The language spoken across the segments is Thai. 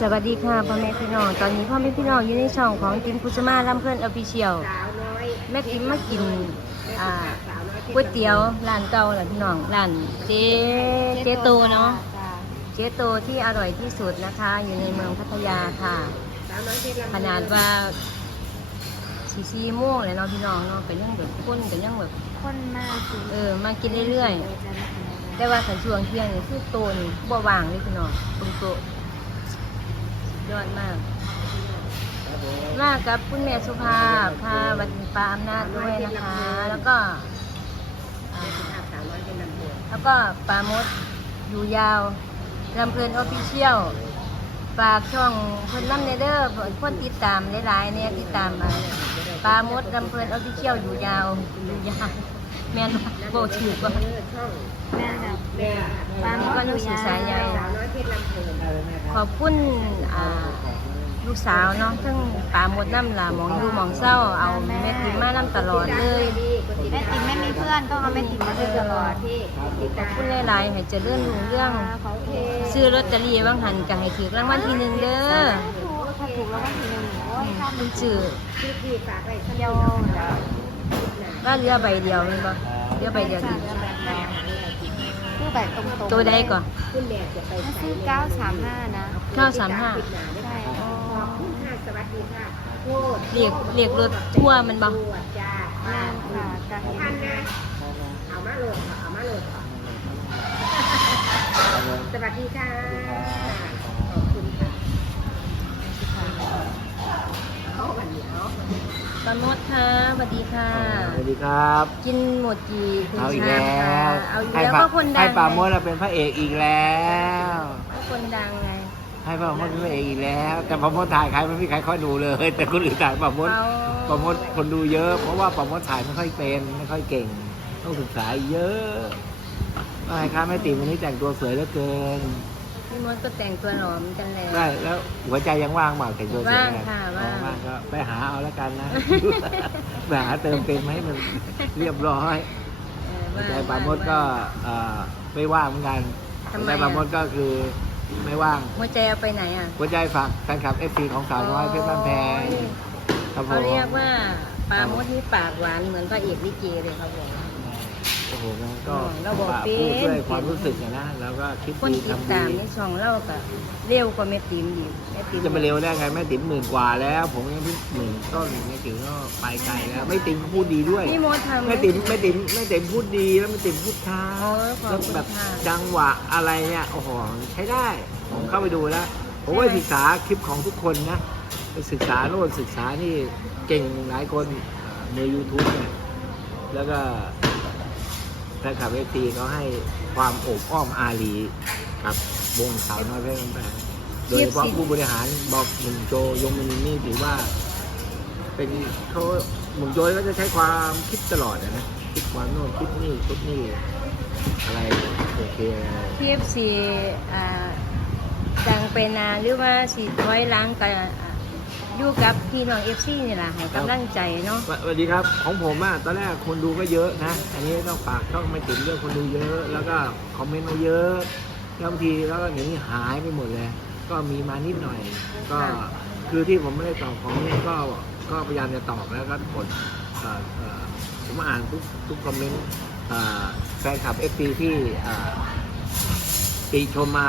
สวัสดีค่ะพ่อแม่พี่น้อง ตอนนี้พ่อแม่พี่น้องอยู่ในช่องของจิมกุชมาลำเพื่อนออฟฟิเชียลสาวน้อยแม่ติมมากินอ่าสาวน้อยก๋วยเตี๋ยวร้านเก่าแหละพี่น้องร้านเจ๊เจ๊โตเนาะเจ๊โตที่อร่อยที่สุดนะคะ อยู่ในเมืองพัทยาค่ะสาวน้อยเพชรลำขนาดว่าสีซีโม่วงเลยเนาะพี่น้องเนาะเป็นเรื่องแบบข้นเป็นเรื่องแบบคนมากคือเออมากินเรื่อยๆแต่ว่าขันช่วงเที่ยงนี่คือโตนี่บ่ว่างเลยพี่น้องตรงโตะ ยอดมาก มากับคุณแม่สุภาพพาวัดปาอำนาจด้วยนะคะ แล้วก็อ่าสาวน้อยเพชรลำพูนแล้วก็ปลามดอยู่ยาวลำเพลินออฟฟิเชียลฝากช่องเพิ่นน้ำเนเดอร์คนติดตามหลายๆเนี่ยติดตามมาปลามดลำเพลินออฟฟิเชียลอยู่ยาวอยู่ยาวแม่น โบถือก็เออช่องแม่แบบแม่ปลาก็รู้สึกสายใยสายเพชรลำพูนขอบคุณอ่าลูกสาวเนาะทั้งปลาหมดน้ำลาหมองดูหมองเศร้า เอาแม่ติมมาน้ำตลอดเลยแม่ติ๋มไม่มีเพื่อนต้องเอาแม่ติ๋มมาด้วยตลอดที่ติดขอบคุณหลายๆให้เจริญรุ่งเรื่อง ซื้อลอตเตอรี่บางหันก็ให้ถือรางวัลที่หนึ่งเด้อถูกถ้าถูกแล้ววันที่หนึ่งโอ้ยข้ามมันซื้อที่าเดียวเรือใบเดียวแมันบ่ เรือใบเดียวดีคือแบบตรงๆตัวใดก่อนคุณแม่จะไปถ้าซื้อ935 นะเก้าสามห้าใช่ขอบคุณค่ะสวัสดีค่ะโคตรเรียกเรียกรถทั่วร์มันบ่ตรวจจ้าแม่ค่ะการท่านนะเอามาโหลดเอามาโหลดสวัสดีค่ะ ปลาหมดค่ะสวัสดีค่ะ สวัสดีครับ กินหมดกี่ถึงเอาอีกชามแล้ค่ะวเอาอีกให้แล้วปาก็คนดัให้งป่าโมดเป็นพระเอกอีกแล้ว ก็คนดังไง ให้ป่าโมดเป็นพระเอกอีกแล้ว แต่ป่าโมดถ่ายใครไม่มีใครค่อยดูเลย แต่คนอื่นถ่ายป่าโมดเขาป่าโมดคนดูเยอะ เพราะว่าป่าโมดถ่ายไม่ค่อยเป็นไม่ค่อยเก่ง ต้องศึกษาเยอะว่าไงครับแม่ติ๋มวันนี้แต่งตัวสวยเหลือเกิน พี่มดก็แต่งตัวหล่อเหมือนกันเลยได้แล้วหัวใจยังว่างเปล่าแต่งตัวสวยว่างไหมค่ะว่างอ๋อว่างก็ไปหาเอาแล้วกันนะ ไปหาเติมเต็มให้มันเรียบร้อยเออหัวว่างใจปราโมดก็เอ่อไม่ว่างเหมือนกันทำหัวไมใจอะปราโมดก็คือไม่ว่าง หัวใจเอาไปไหนอะหัวใจฝากแฟนคลับเอฟซีของสาวน้อยเพชรบ้านแพงครับผเขามเรียกว่าปลาโมดนี่ปากหวานเหมือนพระเอกลิเกเลยเขาบอก โอ้โหมันก็เราบอกฝากเป็น พูดด้วยความรู้สึกอะนะแล้วก็คิดคนดีติดทำตามดีในช่องเราก็เร็วกว่าแม่ติ๋มดีแม่ติ๋มจะไปเร็วได้ไงแม่ติ๋มหมื่นกว่าแล้ว ผมยังเพิ่งหมื่นต้นแม่ติ๋มก็ไปไกลแล้วไม่ติ๋มก็พูดดีด้วย พี่มดทำ แม่ติ๋มแม่ติ๋มแม่ติ๋มพูดดีแล้วแม่ติ๋มพูดช้าโอ้ยขอบแล้วคุณแบบค่ะจังหวะอะไรเนี่ยโอ้โหใช้ได้ ผมเข้าไปดูแล้วผมก็ใช่ไหม ศึกษาคลิปของทุกคนนะไปศึกษาโน่นศึกษานี่เก่งหลายคนใน YouTube เนี่ยแล้วก็ แฟนคลับเอทีเขาให้ความโอบอ้อมอารีกับวงสาวน้อยเพชรบ้านแพงโดยเฉพาะผู้บริหารบอกหนุ่มโจยงมณีนี่ถือว่า เป็นเขาหนุ่มโจก็จะใช้ความคิดตลอดนะคิดความโน่นคิดนี่คิดนี่อะไรโอเคพีเอฟซีอ่าดังไปนานหรือว่าสีร้อยล้างกัน อยู่กับพี่น้องเอฟซีนี่แหละให้กำลังใจเนาะ สวัสดีครับของผมอะตอนแรกคนดูก็เยอะนะ อันนี้ต้องฝากช่องไม่ติดเรื่องคนดูเยอะ แล้วก็คอมเมนต์มาเยอะแล้วบางทีแล้วก็เดี๋ยวนี้หายไปหมดเลย ก็มีมานิดหน่อย ก็คือที่ผมไม่ได้ตอบของเนี่ยก็ก็พยายามจะตอบแล้วก็กดเอ่อเอ่อผมอ่านทุกทุกคอมเมนต์เอ่อแฟนคลับเอฟซีที่เอ่อ ติชมมา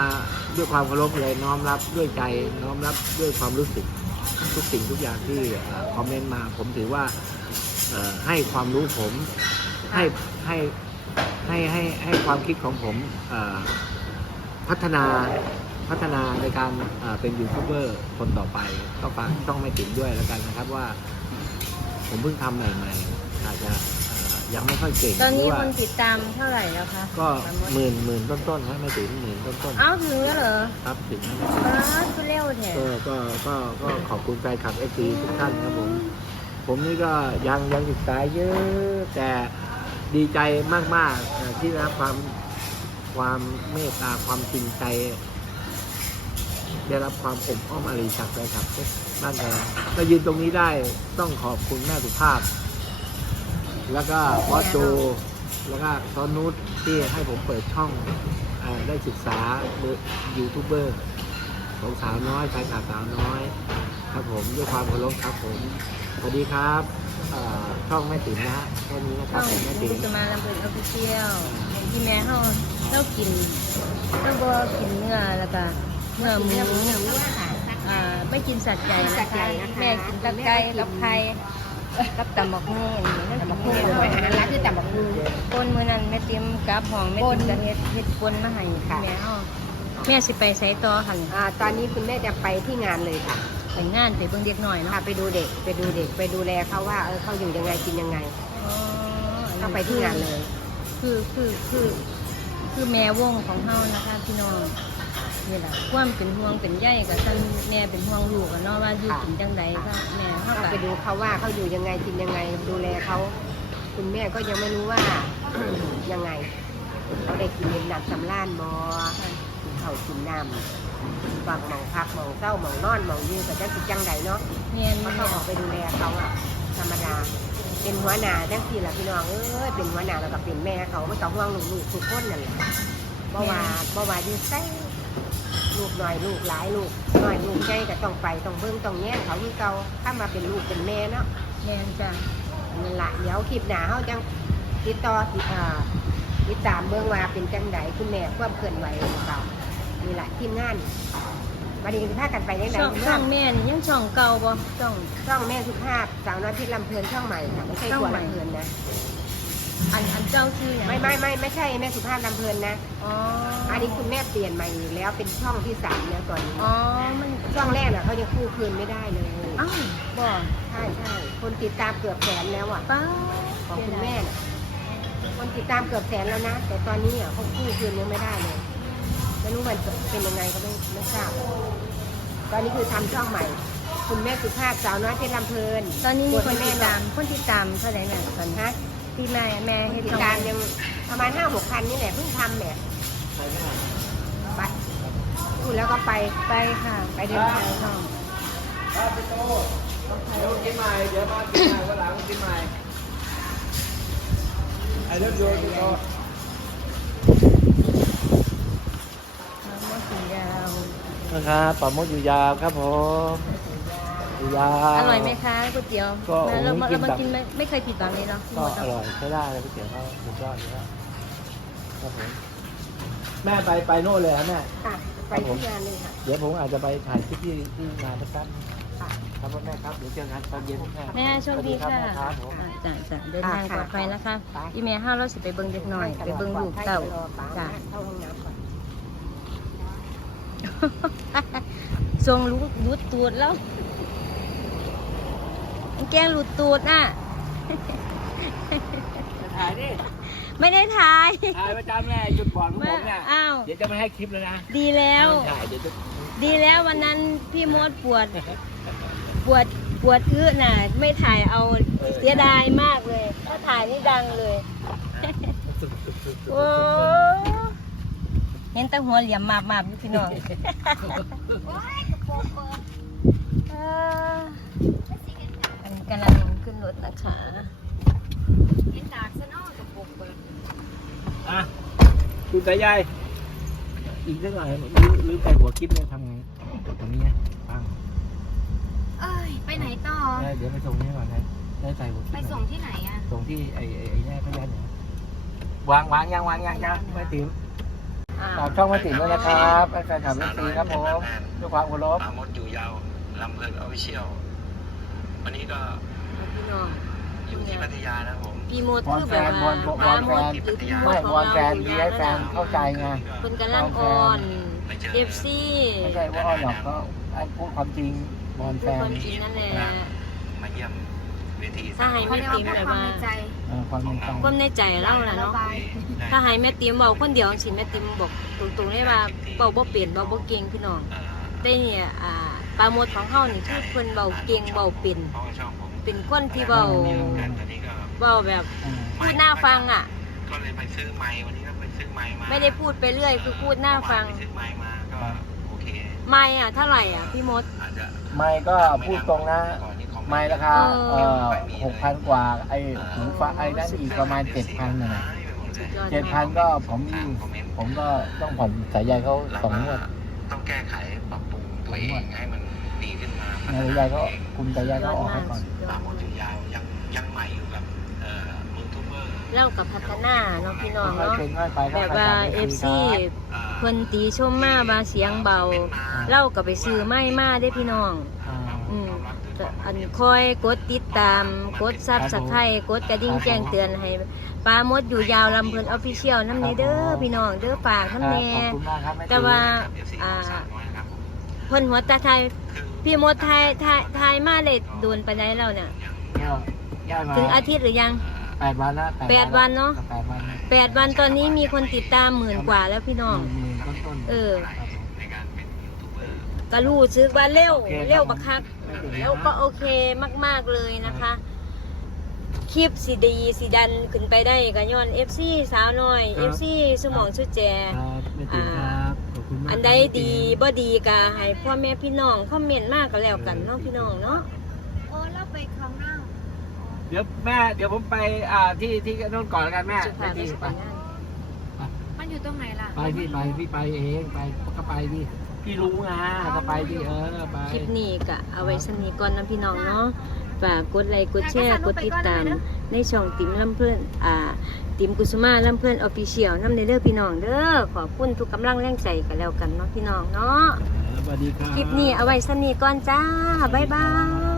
ด้วยความเคารพเลยน้อมรับด้วยใจน้อมรับด้วยความรู้สึก ทุกสิ่งทุกอย่างที่เอ่อคอมเมนต์มาผมถือว่าเอ่อให้ความรู้ผมให้ให้ให้ให้ให้ความคิดของผมเอ่อพัฒนาพัฒนาในการเอ่อเป็นยูทูบเบอร์คนต่อไปก็ฝากช่องไม่ติดด้วยแล้วกันนะครับว่า ผมเพิ่งทำใหม่ๆอาจจะเอ่อ ยังไม่ค่อยเก่งตอนนี้หรืคว่านติดตามเท่าไหร่แล้วคะก็ปราโมทหมื่นหมื่นต้นๆครับไม่ถึงหมื่นต้นเอ้าถึงแล้วเหรอๆครับถึงอ้าวคือเร็วแท้ก็ก็ก็ก็ขอบคุณแฟนคลับเอฟซีทุกท่านครับผมผมนี่ก็ยังยังศึกษาเยอะแต่ดีใจมากๆเอ่อที่ได้รับความความเมตตาความจริงใจ ได้รับความอบอ้อมอารีจากแฟนคลับบ้านแพงก็ยืนตรงนี้ได้ต้องขอบคุณแม่สุภาพ แล้วก็บอสโจแล้วก็ซอนนุชที่ให้ผมเปิดช่องเออได้ศึกษายูทูบเบอร์ของสาวน้อยแฟนคลับสาวน้อย ครับผมด้วยความเคารพครับผมสวัสดีครับเอ่อช่องแม่ติ๋มนะฮะแค่นี้นะคช่รัอบงผมแม่ลุติ๋งมกุศมาลำเพินออฟฟิเชียลที่แม่เฮาเรากินเราบ่กินเนื้อแล้วก็เนื้อหมูเนื้อหมูค่ะอ่าไม่กินสัตว์ใหญ่สันะตว์ใหญ่คะนะคะแม่กินแตะไก่กับไข่ กับตำบักหุ่งนั่นแต่บับักกหุ่ฮูงอันนั้นร้านคือแต่บักฮูปนมื้อนั้นแม่เตรียมกับห้องแม่ปตินมจะเฮ็ดเฮ็ดปนมาให้ค่ะแม่เฮาแม่สิไปไสต่อหั่นอ่าตอนนี้คุณแม่จะไปที่งานเลยค่ะไปงานไปเบิ่งเด็กหน่อยเนาะพาไปดูเด็กไปดูเด็กไปดูแลเขาว่าเออเขาอยู่ยังไงกินยังไงอ๋อต้องไปที่งานเลย คือคือคือคือแม่วงของเฮานะคะพี่น้อง นี่แหละความเป็นห่วงเป็นใยกับท่านแม่เป็นห่วงลูกอะเนาะว่าอยู่กินจังใดก็แม่เฮาต้องก็ไปดูเขาว่าเขาอยู่ยังไงกินยังไง ดูแลเขาคุณแม่ก็ยังไม่รู้ว่ายังไงเขาได้กินเย็นหนักสำล้านบอกินข้าวกินน้ำฝักหมองพักหมองเศร้าหมองนอนหมองยืนแต่จะสิจังใดเนาะแม่นก็แม่ต้องออกไปดูแลเขาอะธรรมดาเป็นหัวหน้าจังสี่ละพี่น้องเอ้ยเป็นหัวหน้าแล้วก็เป็นแม่เขาไม่ต้องห่วงลูกๆทุกคนนั่นแหละบ่ว่าบ่ว่าอยู่ไส ลูกหน่อยลูกหลายลูกหน่อยลูกใหญ่ก็ต้องไปต้องเบิ่งต้องแย่งเขาคือเก่าถ้ามาเป็นลูกเป็นแม่เนาะแม่นจ้ะนั่นละเดี๋ยวคลิปหน้าเฮาจังติดต่อติดอ่าติดตามเบิ่งว่าเป็นจังไดคุณแม่ความเคลื่อนไหวของเขานี่แหละทีมงานมาดีสิพากันไปได้ไหนช่องช่องแม่นี่ยังช่องเก่าบ่ช่องช่องแม่สุภาพสาวน้อยที่ลำเพลินช่องใหม่ค่ะไม่ใช่ช่องตัวใหม่ลำเพลินนะ อันอันเจ้าชื่อหยังไม่ไม่ไม่ไม่ใช่แม่สุภาพลำเพลินนะ อ๋ออันนี้คุณแม่เปลี่ยนใหม่แล้วเป็นช่องที่สามแล้วตอนนี้อ๋อมันช่องแรกน่ะเขายังคู่คืนไม่ได้เลยอ้าวบ่ใช่ใช่คนติดตามเกือบแสนแล้วอะป้าของคุณแม่น่ะคนติดตามเกือบแสนแล้วนะแต่ตอนนี้อะเขาคู่คืนยังไม่ได้เลยไม่รู้มันเป็นยังไงก็ไม่ไม่ทราบตอนนี้คือทำช่องใหม่ คุณแม่สุภาพสาวน้อยเพชรลำเพลินตอนนี้มีคนติดตามกคนติดตามเท่าไหร่น่ะตอนนี้ฮะ ที่แม่แม่ดเฮ็ดติดช่องตามยังประมาณห้าหกพันนี่แหละเพิ่งทำแหละไปพูดแล้วก็ไปไปค่ะ ไปเดินทางช่องเดี๋ยวกินใหม่เดี๋ยวมากินใหม่วันหลังกินใหม่ไอ้เรื่องโยนโยนน้ำมันสียาวนะครับปลาหมดอยู่ยาวครับผมอ ยู่ยาว อร่อยไหมคะก๋วยเตี๋ยวก็มาเราโอ้มาโหกิเรานมาแบบ กินไม่ไม่เคยผิดหวังเลยเนาะก็อร่อยใช้ได้เลยก๋วยเตี๋ยวเขาสุดยอดอยู่แล้วครับผมแม่ไปไปโน่นเลยครับแม่ ค่ะไปที่งานเลยค่ะ เดี๋ยวผมอาจจะไปถ่ายคลิปที่ที่งานนะครับค่ะ ครับแม่ครับเดี๋ยวเจอกันตอนเย็นแม่แม่โชคดีค่ะสวัสดีครับผม อ่าจ้ะจ้ะเดินทางค่ะปลอดภัยนะคะค่ะอีเมลห้าเราสิไปเบิ่งเด็กหน่อย ไปเบิ่งลูกเต่าจ้ะจ้ะเข้าห้องน้ำก่อนทรงรู้รู้ตูดแล้ว แกล้งหลุดตูดน่ะถ่ายดิไม่ได้ถ่าย ถ่ายประจำแม่จุดก่อนของผมเนี่ยอ้าว เดี๋ยวจะไม่ให้คลิปแล้วนะดีแล้ว ถ่ายเดี๋ยวจะดีแล้ววันนั้นพี่มดปวด ปวดปวดอื้อน่ะ ไม่ถ่ายเอาเสียดายมากเลย ถ้าถ่ายนี่ดังเลย โอ้เห็นแตั้งหัวเหลี่ยมมาบมาบอยู่พี่น้อง เอออัน กำลังขึ้นรถนะคะอะดูสายยายอีกสักหน่อยหรือหรือไปหัวคลิปเนี่ยทำไงตรงนี้นะปังเอ้ย ไปไหนต่อ ได้เดี๋ยวไปส่งนี่ก่อนนะได้ใส่หัวคลิปไปหน่อยส่งที่ไหนอะ ส่งที่ไอ้ไอ้ไอ้แม่พยันเนี่ยวางวางยังวางยังยังไม่ติ๋มอ่าฝากช่องไม่ติ๋มด้วยนะครับแฟนคลับไม่ติ๋มครับผมด้วยความเคารพปราโมดอยู่ยาวลำเพลินออฟฟิเชียล วันนี้ก็พี่น้องอยู่ที่พัทยานะครับผมพี่มดวอนคือแฟแบบนวว่าอนวปอรานโมแฟดนหรือพี่มไม่ดของวอนเราแฟนดีให้แฟนเข้าใจไงคนกำลังอ่อนเอฟซีไม่ใช่ว่าอ้อนหรอกก็ให้พูดความจริงวอนแฟพูดคนวามจริงนั่นแหละมาเยี่ยมเวทีถ้าให้เขาแม่เรียกติ๋ว่ามพูดแบบความว่าในใจเออความจริงความในใจเราแหละเนาะถ้าให้แม่ติ๋มบอกคนเดียวสิแม่ติ๋มบอกตรงๆได้ว่าเบาบ่เปลี่ยนเบาบ่เก่งพี่น้องแต่เนี่ยอ่า ปลาโมดของเฮานี่คือเพิ่นเบาเก่งเบาเป็นเพราะว่าช่องผมเป็นคนที่เบากันตอนนี้ก็เบาแบบอืมพูดน่าฟังอะ ก็เลยไปซื้อไม้วันนี้ก็ไปซื้อไม้มา ไม่ได้พูดไปเรื่อย คือพูดน่าฟังไปซื้อไม้มาก็โอเค ไม่อะเท่าไหร่อะพี่มดอาจจะไม่ก็พูดตรงนะ ไม่ราคาเอ่อหกพันกว่า ไอ้หูฟ้าไอ้นั่นอีกประมาณเจ็ดพันน่ะสุดยอดเจ็ดพันก็ผมผมก็ต้องผ่อนสายใยเขาสองงวดต้องแก้ไขปรับปรุงตัวเองให้มัน ดีขึ้นมาพัฒยายนายายก็ตัวเองคุณแต่ยายก็ออกให้ก่อนตามคนถึงยาวยังยังใหม่อยู่กับเอ่อยูทูบเบอร์เล่ากับพัฒนาเนาะพี่น้องเนาะค่อยเป็นค่อยไปแบบว่าเอฟซีอ่าเพิ่นตีชมมาบาเสียงเบา เล่ากับไปซื้อไม้มาได้พี่น้องอ่าอืมแต่อันคอยกดติดตาม กดซับสไครต์กดกระดิ่งแจ้งเตือนให้ปลามดอยู่ยาวลำเพลินออฟฟิเชียลน้ำเนเด้อพี่น้องเด้อฝากน้ำแน่ขอบคุณมากครับม่แต่ว่า FC อ่า เพิ่นหัวตาไทยพี่มดไทยไทยไทยมาเลยโดนไปไหนแล้วเนี่ยก็ได้มาถึงอาทิตย์หรือยังแปดวันแล้วแปดวันเนอะแปดวันแปดวันตอนนี้มีคนติดตามหมื่นกว่าแล้วพี่น้องหมื่นต้นต้นๆเออครับผมในการเป็นยูทูบเบอร์ก็รู้สึกว่าเร็วโอเคครับเร็วบักคักไม่เป็นไรแล้วก็โอเคมาก ๆเลยนะคะ คลิปสีดีสีดันขึ้นไปได้ก็ย้อน FC สาวน้อยครับ FC สมองชุดแจครับไม่ติดครับขอบคุณมาก อันใดดีบ่ดีก็ให้พ่อแม่พี่น้องคอมเมนต์มากก็แล้วกันเนาะพี่น้องเนาะโอ้เราไปข้างหน้าเดี๋ยวแม่เดี๋ยวผมไปอ่าที่ที่โน่นก่อนแล้วกันแม่จะพาไปที่สไปปางานมันอยู่ตรงไหนล่ะไปพี่ไปพี่ไปเองไปก็ไปดิพี่รู้ไงก็ไปดิเออไปคลิปนี้ก็เอาไว้สนีก่อนนะพี่น้องเนาะ ฝากกดไลค์กดแชร์กดติดตาม ในช่องติมลำเพื่อนอ่าติมกุสุมาลำเพื่อนออฟฟิเชียลนำในเด้อพี่น้องเด้อขอบคุณทุกกำลังแรงใจกันแล้วกันเนาะพี่น้องเนาะสวัสดีครับคลิปนี้เอาไว้สนีก่อนจ้าบ๊ายบาย